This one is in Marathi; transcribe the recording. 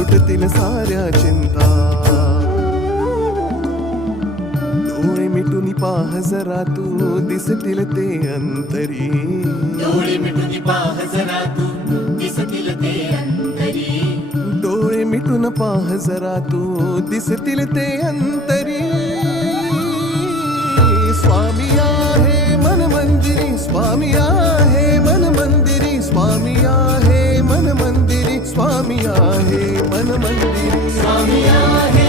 सुटतील साऱ्या चिंता. डोळे मिटून पाह जरा तू दिसतील ते अंतरी. डोळे मिटून पाह जरा तू दिसतील ते अंतरी. डोळे मिटून पाह जरा तू दिसतील ते अंतरी. स्वामी आहे मन मंदिरी, स्वामी आहे मन मंदिरी, स्वामी आहे मन मंदिरी, स्वामी आहे मन मंदिरी, स्वामी आहे